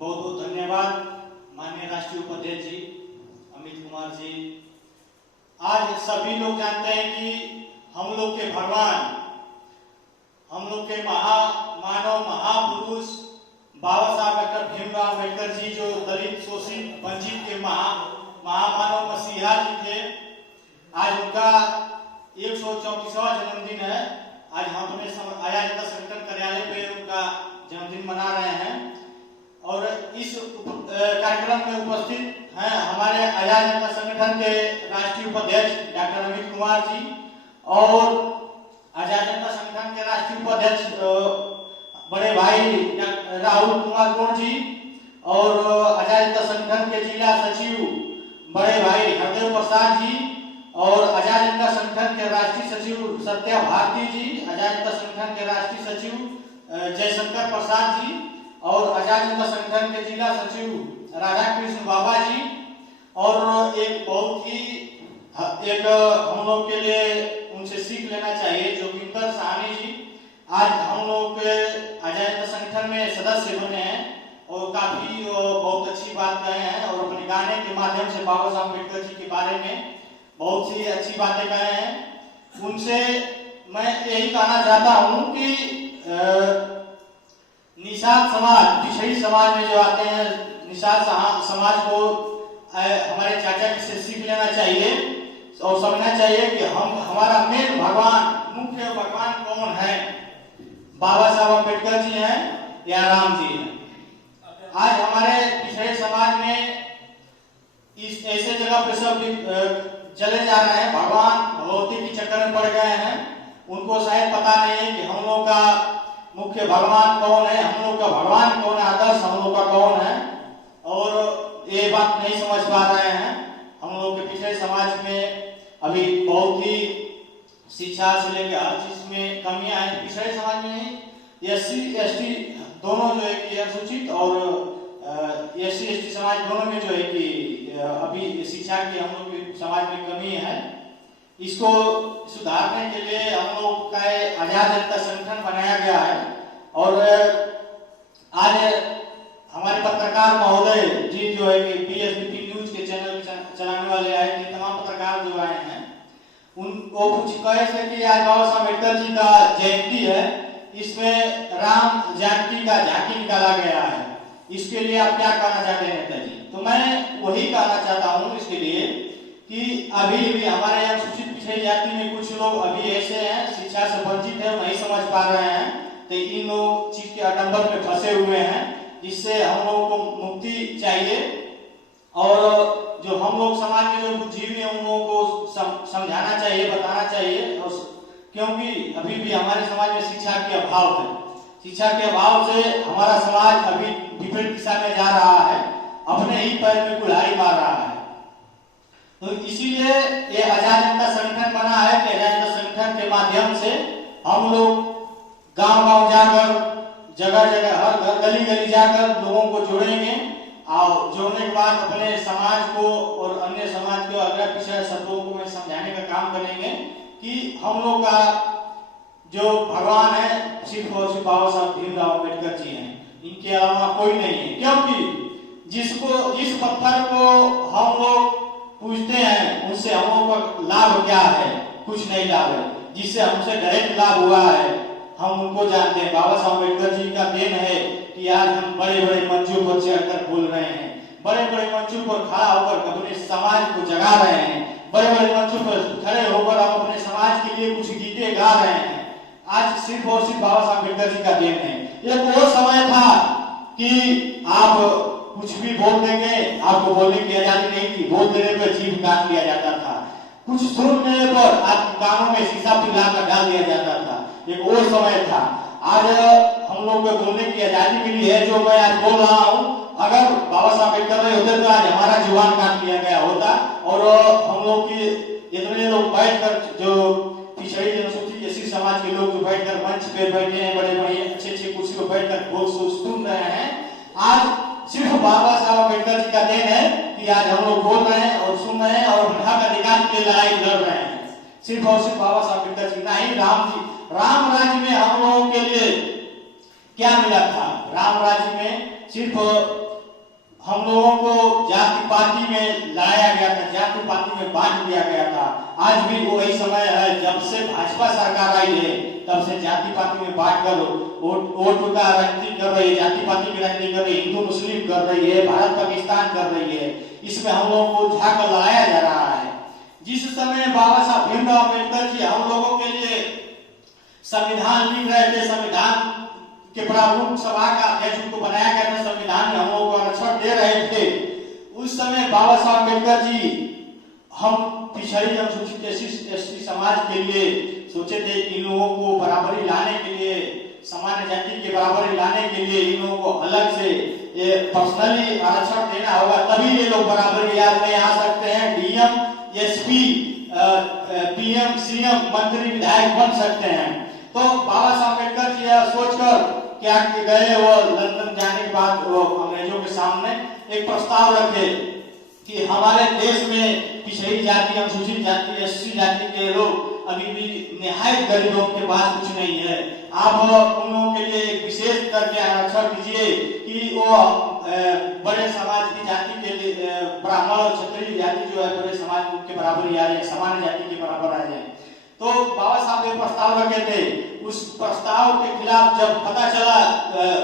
बहुत बहुत धन्यवाद माननीय राष्ट्रीय उपाध्यक्ष जी अमित कुमार जी। आज सभी लोग जानते हैं कि हम लोग के भगवान, हम लोग के मानव महापुरुष बाबा साहब डॉक्टर भीमराव अम्बेडकर जी, जो दलित शोषित वंचित के महामानव मसीहा जी थे। आज उनका 134वां जन्मदिन है। आज हम अपने आया जनता संगठन कार्यालय पे उनका जन्मदिन मना रहे हैं और इस कार्यक्रम में उपस्थित हैं हमारे आया जनता संगठन के राष्ट्रीय उपाध्यक्ष डॉक्टर अमित कुमार जी और आया जनता संगठन के राष्ट्रीय उपाध्यक्ष बड़े भाई राहुल कुमार गौड़ जी और आया जनता संगठन के जिला सचिव बड़े भाई हरदेव प्रसाद जी और आया जनता संगठन के राष्ट्रीय सचिव सत्या भारती जी, आया जनता संगठन के राष्ट्रीय सचिव जयशंकर प्रसाद जी और आया जनता संगठन के जिला सचिव राधा कृष्ण बाबा जी। और एक बहुत ही हम लोग के लिए उनसे सीख लेना चाहिए जो जोगिंदर साहनी जी आज हम लोग के आया जनता संगठन में सदस्य बने हैं और काफी बहुत अच्छी बात कहे हैं और अपने गाने के माध्यम से बाबा साहब अम्बेडकर जी के बारे में बहुत सी अच्छी बातें कहे हैं। उनसे मैं यही कहना चाहता हूं कि निषाद समाज, पिछड़ी समाज में जो आते हैं, निषाद समाज को हमारे चाचा जी से सीख लेना चाहिए और समझना चाहिए कि हमारा मेन भगवान, मुख्य भगवान कौन है, बाबा साहब अम्बेडकर जी हैं या राम जी हैं। आज हमारे पिछड़े समाज में इस ऐसे जगह पे सब चले जा रहे हैं, भगवान भगवती के चक्कर में पड़ गए हैं। उनको शायद पता नहीं है कि हम लोग का मुख्य भगवान कौन है, हम लोग का भगवान कौन है, आदर्श हम लोग का कौन है, और ये बात नहीं समझ पा रहे हैं। हम लोग के पिछड़े समाज में अभी बहुत ही शिक्षा से लेकर हर चीज में कमियां हैं। पिछड़े समाज में SC ST दोनों जो है कि अनुसूचित और SC ST समाज दोनों में जो है कि अभी शिक्षा की हम लोग के समाज में कमी है। इसको सुधारने के लिए हम लोग का आया जनता संगठन बनाया गया है और आज हमारे पत्रकार महोदय जी जो है कि BSBP न्यूज के चैनल चलाने वाले आए थे, तमाम पत्रकार जो आए हैं उनको कुछ कहे थे कि आज बाबा साहब अम्बेडकर जी का जयंती है, इसमें राम जानकी का झांकी निकाला गया है, इसके लिए आप क्या कहना चाहते हैं नेताजी? तो मैं वही कहना चाहता हूं इसके लिए कि अभी भी हमारे यहाँ सूचित पिछड़ी जाति में कुछ लोग अभी ऐसे हैं, शिक्षा से वंचित है, नहीं समझ पा रहे हैं, तो इन लोग चीज के आडंबर में फंसे हुए हैं, जिससे हम लोगों को मुक्ति चाहिए। और जो हम लोग समाज में जो बुद्धिजीवी हैं उन लोगों को समझाना चाहिए, बताना चाहिए, और क्योंकि अभी भी हमारे समाज में शिक्षा के अभाव है। शिक्षा के अभाव से हमारा समाज अभी विपरीत दिशा में जा रहा है, अपने ही पैर में कुल्हाड़ी मार रहा है। तो इसीलिए ये आया जनता संगठन बना है कि आया जनता संगठन के माध्यम से हम लोग गांव-गांव जाकर, जगह-जगह, हर घर, गली-गली जाकर लोगों को जोड़ेंगे और जोड़ने के बाद अपने समाज को और अन्य समाज के अग्र पिछड़े सब लोगों को समझाने का काम करेंगे कि हम लोग का जो भगवान है सिर्फ और सिर्फ बाबा साहब भीमराव अम्बेडकर जी हैं, इनके अलावा कोई नहीं है। क्योंकि जिस पत्थर को हम लोग पूछते हैं उससे हम लोगों का लाभ क्या है? कुछ नहीं लाभ है। जिससे हमसे डायरेक्ट लाभ हुआ है हम उनको जानते हैं। बाबा साहब अम्बेडकर जी का देन है कि आज हम बड़े बड़े मंचों पर चढ़कर बोल रहे हैं, बड़े बड़े मंचों पर खड़ा होकर अपने समाज को जगा रहे हैं, बड़े बड़े मंचों पर खड़े होकर हम अपने समाज के लिए कुछ गीतें गा रहे हैं। आज सिर्फ और सिर्फ बाबा साहब अम्बेडकर जी का देन है। एक वो समय था कि आप कुछ भी बोल देंगे, आपको बोलने की आजादी नहीं थी, बोल देने पर जीभ काट लिया जाता था, कुछ सुनने पर आपके कानों में शीशा पिघलाकर डाल दिया जाता था। एक वो समय था। आज हम लोग को बोलने की आजादी मिली है। जो मैं आज बोल रहा हूँ, अगर बाबा साहब अम्बेडकर नहीं होते तो आज हमारा जुबान काट लिया गया होता और हम लोग की इतने लोग बैठकर, जो पिछड़ी जनसूची जैसी समाज के लोग जो बैठकर मंच पे बैठे हैं, बड़े बड़े अच्छे कुर्सी पर बैठकर भोग सुन रहे हैं, आज सिर्फ बाबा साहब अम्बेडकर जी का देन है कि आज हम लोग बोल रहे हैं और सुन रहे हैं और हक अधिकार के लिए लड़ाई लड़ रहे हैं। सिर्फ और सिर्फ बाबा साहब अम्बेडकर जी, नहीं राम जी। राम राज्य में हम लोगों के लिए क्या मिला था? राम राज्य में सिर्फ हम लोगों को जाति पाति में लाया गया था, जाति पाति में बांट दिया गया था। आज भी वही समय है, जब से भाजपा सरकार आई है तब से जाति पाति में बांट कर वोट का राजनीति कर रही है, जाति पाति की राजनीति कर रही है, हिंदू मुस्लिम कर रही है, भारत पाकिस्तान कर रही है। इसमें हम लोगों को झाकर लड़ाया जा रहा है। जिस समय बाबा साहब भीमराव अम्बेडकर जी हम लोगों के लिए संविधान लिख रहे थे, संविधान के प्रारूप सभा का अध्यक्ष उनको बनाया गया था, संविधान में हम लोगों को आरक्षण दे रहे थे। उस समय बाबा साहब अम्बेडकर जी हम पिछड़ी अनुसूचित एससी समाज के लिए सोचे थे कि इन लोगों को बराबरी लाने के लिए, सामान्य जाति के बराबरी लाने के लिए इन लोगों को अलग से पर्सनली आरक्षण देना होगा, तभी ये लोग बराबरी याद में आ सकते हैं, डीएम एसपी पीएम सीएम मंत्री विधायक बन सकते हैं। तो बाबा साहब अम्बेडकर जी सोचकर क्या गए, वो लंदन जाने के बाद वो अंग्रेजों के सामने एक प्रस्ताव रखे कि हमारे देश में पिछड़ी जाति, अनुसूचित जाति, एससी जाति के लोग अभी भी निहायत गरीबों के पास कुछ नहीं है। आप उन लोगों के लिए एक विशेष करके आरक्षण दीजिए कि वो बड़े समाज की जाति के लिए, ब्राह्मण क्षत्रिय जाति जो है बड़े समाज के बराबर आ जाए, सामान्य जाति के बराबर आ जाए। तो बाबा साहब एक प्रस्ताव रखे थे। उस प्रस्ताव के खिलाफ जब पता चला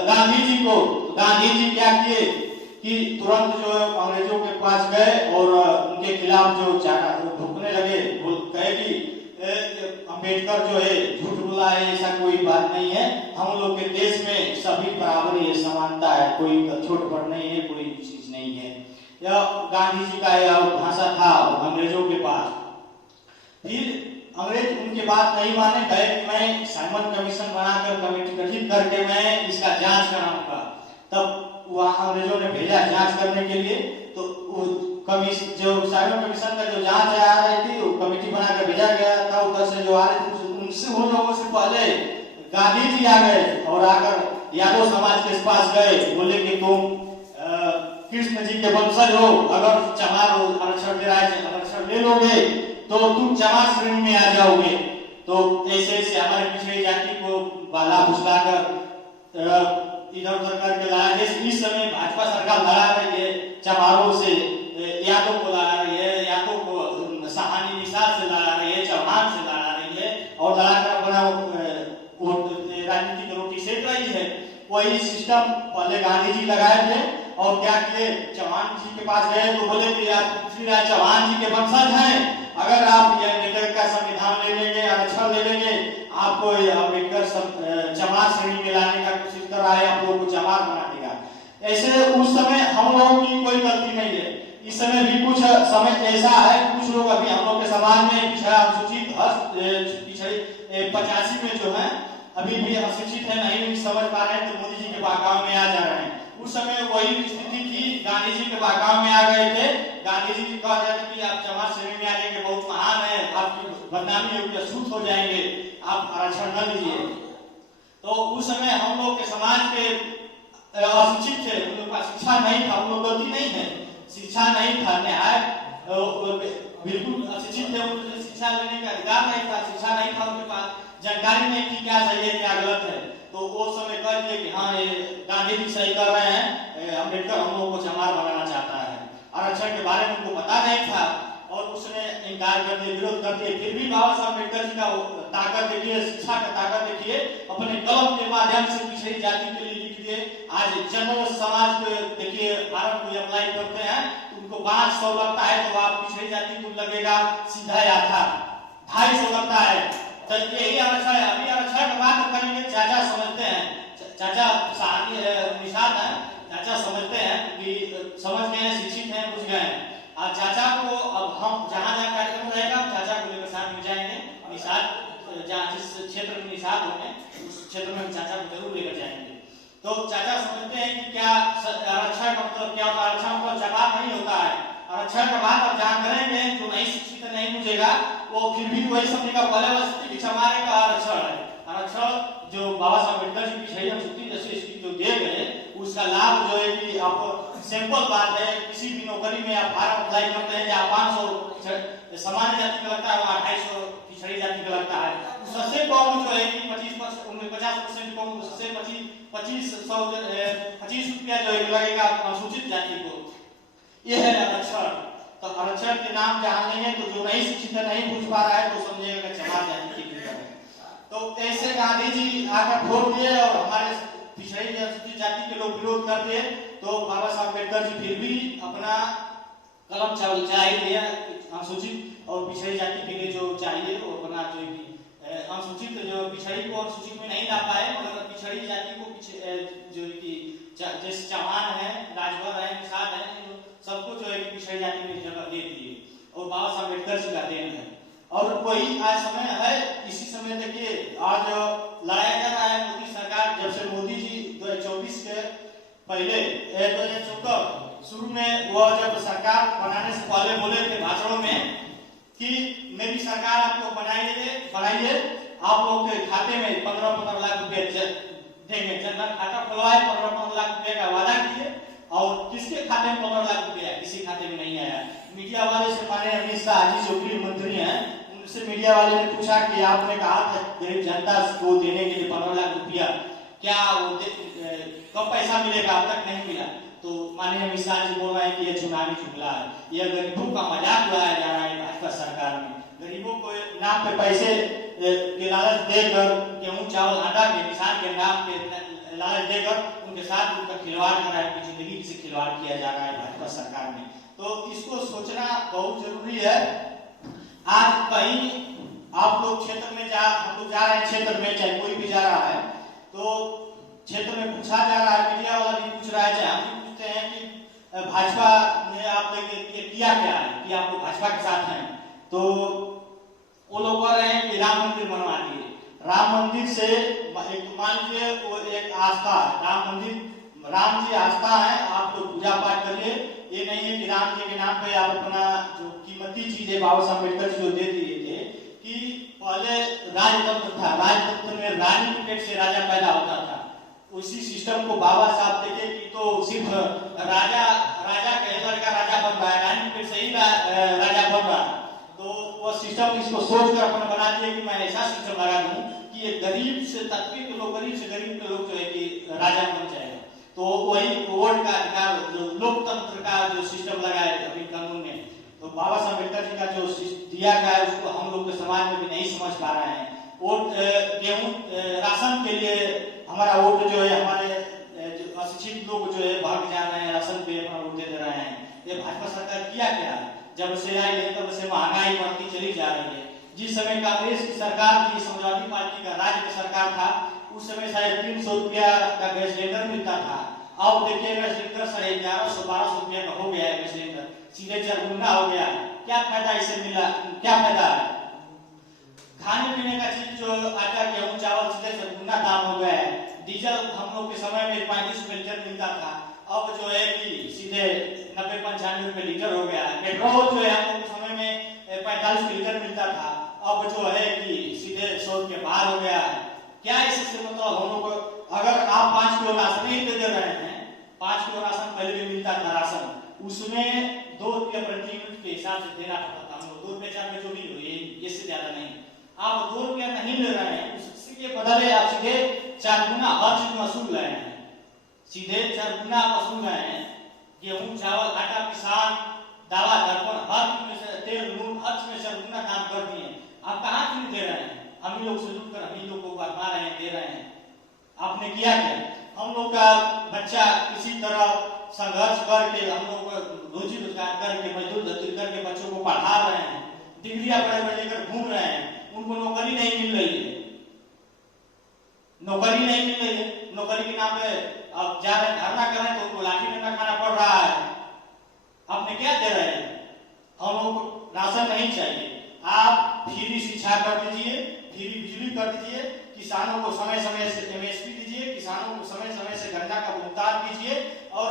गांधी जी को, गांधी जी क्या किए कि तुरंत जो अंग्रेजों के पास गए और उनके खिलाफ जो भुगतने लगे, कहे कि अम्बेडकर जो है झूठ बोला है, ऐसा कोई बात नहीं है, हम लोग के देश में सभी बराबरी है, समानता है, कोई छोट बड़ नहीं है, कोई चीज नहीं है। यह गांधी जी का यह भाषा था अंग्रेजों के पास। फिर अंग्रेज उनके बात नहीं माने, कहे कि मैं साइमन कमीशन बनाकर कमेटी गठित करके मैं इसका जांच कराऊंगा। तब वहां अंग्रेजों ने भेजा जांच करने के लिए। तो जो साइमन कमीशन का जो जांच आ रही थी, वो कमेटी बनाकर भेजा गया था, उधर से जो आ रहे थे उनसे, उन लोगों से पहले गांधी जी आ गए और आकर यादव समाज के पास गए, बोले कि तुम कृष्ण जी के वंशज हो, अगर चमार आरक्षण दे रहा है, आरक्षण ले लोगे तो तुम चमार श्रेणी में आ जाओगे। तो ऐसे ऐसे हमारे पिछड़ी जाति को बाला भुसलाकर इधर उधर करके लड़ा। इस समय भाजपा सरकार लड़ा रही है चमारों से, यादव को लड़ा रही है, यादव को सहानी निषाद से लड़ा रही है, चौहान से लड़ा रही है और लड़ाकर अपना राजनीति की रोटी सेक रही है। वही सिस्टम पहले गांधी जी लगाए थे और क्या किए, चौहान जी के पास गए तो बोले कि आप चौहान जी के वंशज हैं, अगर आप अम्बेडकर का संविधान ले लेंगे, आरक्षण ले लेंगे, आपको अम्बेडकर चमार श्रेणी में लाने का कोशिश कर रहा है, आप लोगों को चमार बना देगा। ऐसे उस समय हम लोगों की कोई गलती नहीं है। इस समय भी कुछ समय ऐसा है, कुछ लोग अभी हम लोग के समाज में पिछड़ा अनुसूचित 85 में जो है अभी भी अशिक्षित है, नहीं समझ पा रहे हैं, तो मोदी जी के बहकावे में आ जा रहे हैं। उस समय वही स्थिति थी, गांधी जी के बहकावे में आ गए थे। गांधी जी कह रहे थे कि आप चमार श्रेणी में आ जाएंगे, बहुत महान है, आपकी बदनामी होगी, अशुद्ध हो जाएंगे, आप आरक्षण न लीजिए। तो उस समय हम लोग के समाज के अशिक्षित थे, उन लोग का शिक्षा नहीं था, उन लोग गलती नहीं है, शिक्षा नहीं था, न्याय बिल्कुल अशिक्षित थे, उनको शिक्षा लेने का अधिकार नहीं था, शिक्षा नहीं था उनके पास, जानकारी नहीं थी क्या सही है क्या गलत है। तो वो समय कह दिए कि हाँ ये गांधी जी सही कर रहे हैं, अम्बेडकर हम लोगों को चमार बनाना चाहता है। आरक्षण के बारे में उनको पता नहीं था और उसने इनकार कर दिया, विरोध कर दिया। फिर भी बाबा साहब अम्बेडकर जी का ताकत देखिए, शिक्षा का ताकत देखिए, अपने कलम के माध्यम से पिछड़ी जाति के लिए लिख दिए। आज जनरल समाज को देखिए, भारत को अप्लाई करते हैं, उनको 500 लगता है, तो आप पिछड़ी जाति को लगेगा सीधा आधा 250 लगता है। तो यही आरक्षण है। अभी आरक्षण की बात करेंगे, चाचा समझते हैं, चाचा सहानी निषाद है, चाचा समझते हैं कि समझ गए, शिक्षित हैं, बुझ गए। और चाचा को अब हम जहाँ जहाँ कार्यक्रम रहेगा चाचा को लेकर साथ में जाएंगे, निषाद जहाँ जिस क्षेत्र में निषाद होंगे उस क्षेत्र में हम चाचा को जरूर लेकर जाएंगे। तो चाचा समझते हैं कि क्या आरक्षण का मतलब क्या होता है। आरक्षण मतलब जवाब नहीं होता है। आरक्षण का बात आप जहाँ करेंगे, जो नहीं शिक्षित नहीं बुझेगा वो फिर भी वही समझेगा पहले कि हमारे का आरक्षण है। आरक्षण जो बाबा साहब अम्बेडकर जी पिछड़ी अनुसूचित जैसे इसकी जो दे गए, उसका लाभ जो है कि आप सिंपल बात है, किसी भी नौकरी में आप फार्म अप्लाई करते हैं, या 500 सामान्य जाति का लगता है, 250 पिछड़ी जाति का लगता है, सबसे कम जो है कि 50% कम सबसे 25 रुपया जो है लगेगा अनुसूचित जाति को। यह है आरक्षण। तो आरक्षण के नाम जान लेंगे तो जो नहीं शिक्षित नहीं पूछ पा रहा है तो समझेगा कि चमार जाति की है। तो ऐसे गांधी जी आकर ठोक दिए और हमारे पिछड़ी अनुसूचित जाति के लोग विरोध कर दिए, तो बाबा साहब अम्बेडकर जी फिर भी अपना कलम चलाई दिया अनुसूचित और पिछड़ी जाति के लिए जो चाहिए वो अपना जो अनुसूचित जो पिछड़ी को अनुसूचित में नहीं ला पाए, मगर पिछड़ी जाति को जो कि जैसे चौहान है, राजभर है, निषाद है, सबको जो है कि पिछड़ी जाति में जगह दे दिए और बाबा साहब अम्बेडकर जी का देन है। और वही आज समय है, इसी समय देखिए आज लड़ाया जा रहा है मोदी सरकार, जब से मोदी जी 2024 के पहले 2014 शुरू में वो जब सरकार बनाने से पहले बोले थे भाषणों में कि मेरी सरकार आपको बनाइए, आप लोग के खाते में 15 लाख रुपए देंगे, जनधन खाता खुलवाए, 15 लाख रुपए का वादा किए और किसके खाते में 15 लाख रुपया, किसी खाते में नहीं आया। मीडिया वाले से माने अमित शाह जी जो गृह मंत्री हैं, उनसे मीडिया वाले ने पूछा कि आपने कहा था गरीब जनता को देने के लिए 15 लाख रुपया, क्या वो कब पैसा मिलेगा, अब तक नहीं मिला। तो माननीय अमित शाह जी बोल रहे हैं कि यह चुनावी जुमला है, यह गरीबों का मजाक उड़ाया जा रहा है भाजपा सरकार में। गरीबों को नाम पे पैसे के लालच देकर, गेहूं चावल आटा के किसान के नाम पे लालच देकर उनके साथ उनका खिलवाड़ कर रहा है, उनकी जिंदगी से खिलवाड़ किया जा रहा है भाजपा सरकार में। तो इसको सोचना बहुत जरूरी है। आज कहीं आप लोग क्षेत्र में हम लोग जा रहे हैं, क्षेत्र में चाहे कोई भी जा रहा है तो क्षेत्र में पूछा जा रहा है, मीडिया वाला भी पूछ रहा है, चाहे हम भी पूछते हैं कि भाजपा ने आप लोग किया क्या है कि आप लोग भाजपा के साथ हैं। तो वो लोग कह रहे हैं कि राम मंदिर बनवा दिए। राम मंदिर से मान लीजिए वो एक आस्था, राम मंदिर, राम जी आस्था है, आप लोग पूजा पाठ करिए। ये नहीं है कि राम जी के नाम पे आप अपना जो कीमती चीजें बाबा साहब अम्बेडकर जी जो दे दिए थे कि पहले राजतंत्र था, राजतंत्र में रानी के पेट से राजा पैदा होता था, उसी सिस्टम को बाबा साहब देखे कि तो सिर्फ राजा का लड़का राजा बन रहा है, रानी के पेट से ही राजा बन रहा है। तो वो सिस्टम इसको सोच कर अपना बना दिया कि मैं ऐसा सिस्टम लगा दूं कि ये गरीब से तबके के लोग, गरीब से गरीब के लोग जो है कि राजा बन जाएगा। तो वही वोट का अधिकार, जो लोकतंत्र का जो सिस्टम लगाया अभी कानून में, तो बाबा साहब अम्बेडकर जी का जो दिया गया है उसको हम लोग के समाज में भी नहीं समझ पा रहे हैं। वोट गेहूं राशन के लिए हमारा वोट जो है, हमारे जो अशिक्षित लोग जो है भाग जा रहे हैं, राशन पे अपना वोट दे रहे हैं। ये भाजपा सरकार किया क्या? जब से आई है तब से महंगाई बढ़ती चली जा रही है। जिस समय कांग्रेस की सरकार थी, समाजवादी पार्टी का राज्य में सरकार था, उस समय शायद 300 रुपया का गैस सिलेंडर मिलता था। अब देखिए गैस सिलेंडर 1150-1200 रुपया का हो गया है, गैस सिलेंडर सीधे 4 गुना हो गया। क्या फायदा इससे मिला? क्या फायदा है? खाने पीने का चीज जो आटा गेहूं चावल सीधे 4 गुना दाम हो गया है। डीजल हम लोग के समय में 35 रुपये लीटर मिलता था, अब जो है कि सीधे 90-95 रुपये लीटर हो गया है। पेट्रोल जो है हम लोग के समय में 45 रुपये लीटर मिलता था, अब जो है कि सीधे 100 रुपये बाहर हो गया है। क्या इससे मतलब हम लोग, अगर आप 5 किलो राशन ही दे रहे हैं, 5 किलो राशन पहले भी मिलता था राशन, उसमें 2 रुपये प्रति यूनिट के हिसाब से देना पड़ता था हम लोग, 2 रुपये 4 रुपये जो भी हो, इससे ज्यादा नहीं। आप 2 रुपया नहीं ले रहे हैं, उसके बदले आप सीधे 4 गुना हर चीज वसूल रहे हैं, सीधे 4 गुना वसूल रहे हैं। गेहूं चावल आटा किसान दावा दर्पण हर चीज में से, तेल नून हर चीज में 4 गुना काम कर दिए। आप कहाँ क्यों दे रहे हैं? हम ही लोग से लूट कर हम ही लोग को बरमा रहे हैं, दे रहे हैं। आपने किया क्या? हम लोग का बच्चा किसी तरह संघर्ष करके, हम लोग रोजी रोजगार करके, मजदूरी करके बच्चों को पढ़ा रहे हैं, डिग्रियां बड़े लेकर घूम रहे हैं, उनको नौकरी नहीं मिल रही है, नौकरी नहीं मिल रही है। नौकरी के नाम पे अब जा रहे धरना कर रहे हैं तो उनको लाठी डंडा खाना पड़ रहा है। आपने क्या दे रहे हैं? हम लोग को राशन नहीं चाहिए, आप फ्री शिक्षा कर दीजिए, फ्री बिजली कर दीजिए, किसानों को समय समय से एमएसपी दीजिए, किसानों को समय समय से गन्ना का भुगतान कीजिए और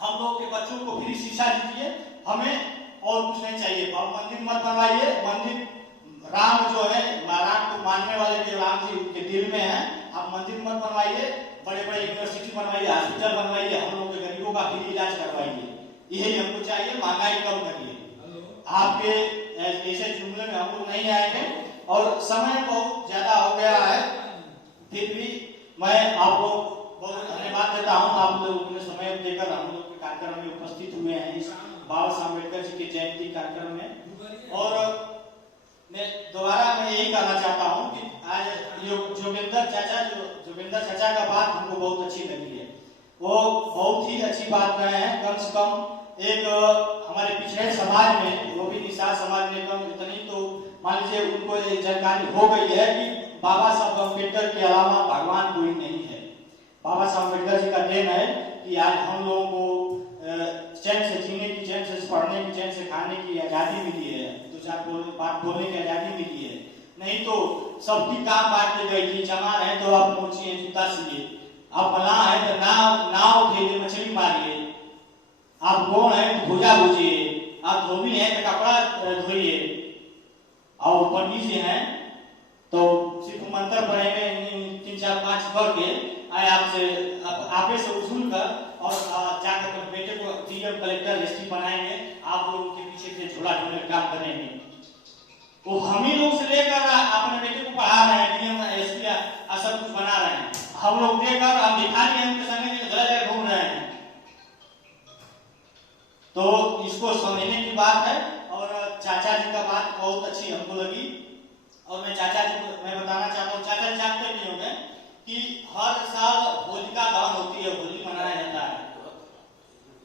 हम लोग के बच्चों को फ्री शिक्षा दीजिए। हमें और कुछ नहीं चाहिए। अब मंदिर मत बनवाइए, मंदिर राम जो है, राम को मानने वाले जो राम जी के दिल में है, आप मंदिर मत बनवाइए, बड़े बड़े यूनिवर्सिटी बनवाइए, हॉस्पिटल बनवाइए, हम लोग के गरीबों का फ्री इलाज करवाइए, यही हमको चाहिए। महंगाई कम करिए। आपके ऐसे जुमले में हम लोग नहीं आएंगे और समय बहुत ज्यादा हो गया है। फिर भी मैं आप लोग बहुत धन्यवाद देता हूँ, आप लोग ने समय देकर हम लोग के कार्यक्रम में उपस्थित हुए हैं इस बाबा साहब अम्बेडकर जी के जयंती कार्यक्रम में। और मैं दोबारा यही कहना चाहता हूँ कि आज जोगिंदर चाचा का बात हमको बहुत अच्छी लगी है। वो बहुत ही अच्छी बात कहे हैं। कम से कम एक हमारे पिछड़े समाज में, वो भी निषाद समाज में, कम इतनी तो मान लीजिए उनको एक जानकारी हो गई है कि बाबा साहब अम्बेडकर के अलावा भगवान कोई नहीं है। बाबा साहब अम्बेडकर जी का देन है कि आज हम लोगों को चैन से जीने की, चैन से पढ़ने की, चैन से खाने की आजादी मिली है, दो चार बात बोलने की आजादी मिली है। नहीं तो सबकी काम बांट दी गई थी। चमार है तो आप मोचिए, जूता सिए, आप मलाह है तो नाव खेलिए, मछली मारिए, आप गोण है तो भूजा भूजिए, आप धोबी है तो कपड़ा धोइए, और पंडित जी हैं तो सिर्फ मंत्र पढ़ेंगे 3 4 5 पढ़ के आए आपसे आपे से उसूल कर और जाकर बेटे को डीएम कलेक्टर एसपी बनाएंगे, आप लोग उनके पीछे से झोला ढोने का काम करेंगे। वो हम ही लोग से लेकर अपने बेटे को पढ़ा रहे हैं, डीएम एसपी सब कुछ बना रहे हैं। हम लोग देकर हम भिखारी हैं, उनके संग जगह घूम रहे हैं। तो इसको समझने की बात है। और चाचा जी का बात बहुत अच्छी हमको लगी। और मैं चाचा जी को मैं बताना चाहता हूँ, चाचा जी जानते नहीं होंगे कि हर साल होलिका दहन होती है, होली मनाया जाता है।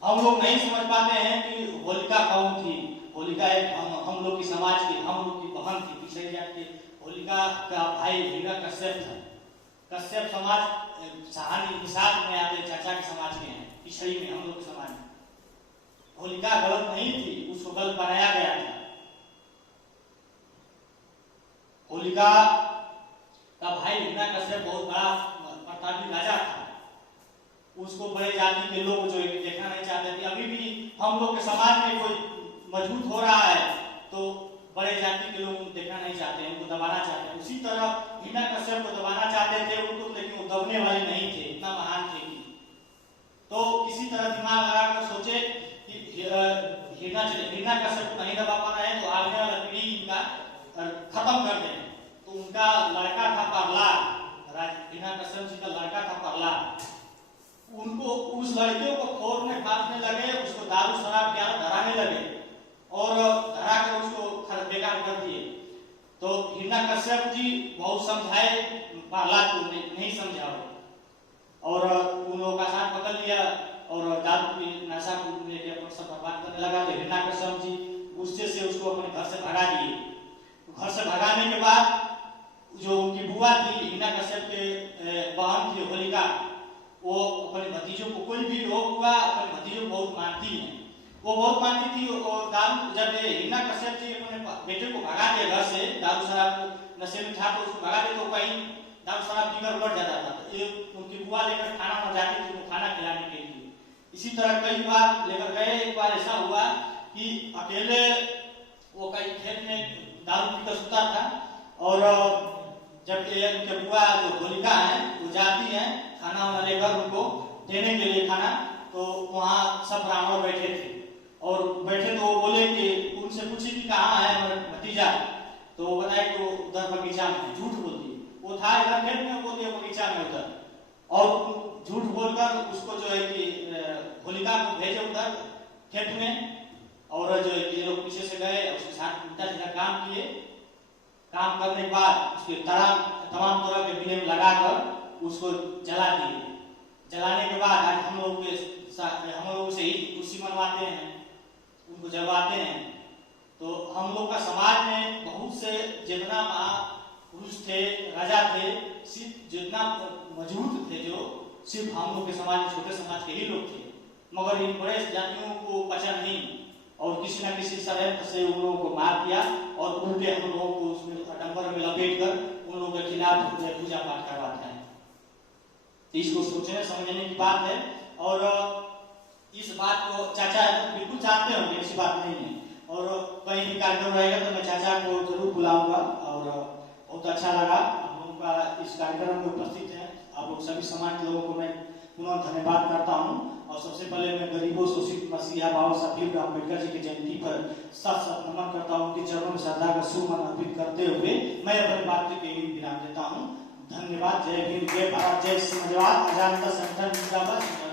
हम लोग नहीं समझ पाते हैं कि होलिका कौन थी। होलिका एक हम लोग की समाज की, हम लोग की बहन थी, पिछड़ी जात की। होलिका का भाई हिरण्यकश्यप था। कश्यप समाज सहानी निषाद में आते चाचा के समाज के हैं, पिछड़ी में हम लोग के समाज में। होलिका गलत नहीं थी, उसको गलत बनाया गया था। होलिका का भाई हिरण्यकश्यप बहुत बड़ा प्रतापी राजा था। उसको बड़े जाति के लोग जो देखना नहीं चाहते थे। अभी भी हम लोग के समाज में कोई मजबूत हो रहा है तो बड़े जाति के लोग देखना नहीं चाहते, उनको दबाना चाहते हैं। उसी तरह हिरण्यकश्यप को दबाना चाहते थे उनको, लेकिन वो दबने वाले नहीं थे, इतना महान थे कि। तो किसी तरह दिमाग लगाकर सोचे कि हिरण्यकश्यप को नहीं दबा पा रहे हैं तो आगे वाला पीढ़ी इनका खत्म कर दें। तो उनका लड़का था प्रहलाद, हिरण्यकश्यप जी का लड़का था प्रहलाद। उनको उस लड़के को फोड़ने काटने लगे, उसको दारू शराब के आदत धराने लगे और धरा कर उसको बेकार कर दिए। तो हिरण्यकश्यप जी बहुत समझाए, प्रहलाद को नहीं समझा और उन लोगों का साथ पकड़ लिया और दारू की नशा को लेकर अपना सब बर्बाद करने लगा। तो हिरण्यकश्यप जी गुस्से से उसको अपने घर से भगा दिए। घर से भगाने के बाद जो उनकी बुआ थी, हिरण्यकश्यप के बहन थी होलिका, वो अपने भतीजों को, कोई भी हो बुआ अपने भतीजों को बहुत मानती है, वो बहुत मानती थी। और दारू जब हिरण्यकश्यप जी अपने बेटे को भगा दिया घर से, दारू शराब नशे में था तो उसको भगा दे तो कहीं दारू शराब पीकर बढ़ जाता था। तो एक उनकी बुआ लेकर खाना में जाती थी, वो खाना खिलाने के लिए। इसी तरह कई बार लेकर गए। एक बार ऐसा हुआ कि अकेले वो कहीं खेत में दारू पीकर सुता था और जब उनके बुआ जो होलिका है वो जाती है खाना वाना लेकर उनको देने के लिए खाना, तो वहाँ सब ब्राह्मण बैठे थे और बैठे तो वो बोले कि उनसे पूछी कि कहाँ है हमारा भतीजा, तो वो बताए कि वो उधर बगीचा में। झूठ बोलती, वो था इधर खेत में, बोलती है बगीचा में उधर। और झूठ बोलकर उसको जो है कि होलिका को भेजे उधर खेत में। और जो ये लोग पीछे से गए, उसके साथ उल्टा सीधा काम किए। काम करने के बाद उसके तमाम तरह के ब्लेम लगाकर उसको जला दिए। जलाने के बाद आज हम लोग से ही कुर्सी मनवाते हैं, उनको जलवाते हैं। तो हम लोग का समाज में बहुत से जितना महापुरुष थे, राजा थे, सिर्फ जितना मजबूत थे जो सिर्फ हम लोग के समाज, छोटे समाज के ही लोग थे। मगर इन बड़े जातियों को पचा नहीं और किसी न किसी षड्यंत्र से उन लोगों को मार दिया और उल्टे हम लोगों को उसमें डंबर में लपेट कर उन लोगों के खिलाफ पूजा पाठ करवाते हैं। तो इसको सोचने समझने की बात है। और इस बात को चाचा बिल्कुल जानते होंगे, ऐसी बात नहीं है। और कहीं भी कार्यक्रम रहेगा तो मैं चाचा को जरूर बुलाऊंगा। और बहुत अच्छा लगा हम लोगों का इस कार्यक्रम में उपस्थित है। आप लोग सभी समाज के लोगों को मैं पुनः धन्यवाद करता हूँ। और सबसे पहले मैं गरीबों शोषित मसीहा बाबा साहब भीमराव अम्बेडकर जी की जयंती पर सत नमन करता हूँ। उनके चरणों में श्रद्धा का सुमन अर्पित करते हुए मैं अपनी बात के विराम देता हूँ। धन्यवाद। जय भीम, जय भारत, जय समाजवाद, अजानता संगठन जिंदाबाद।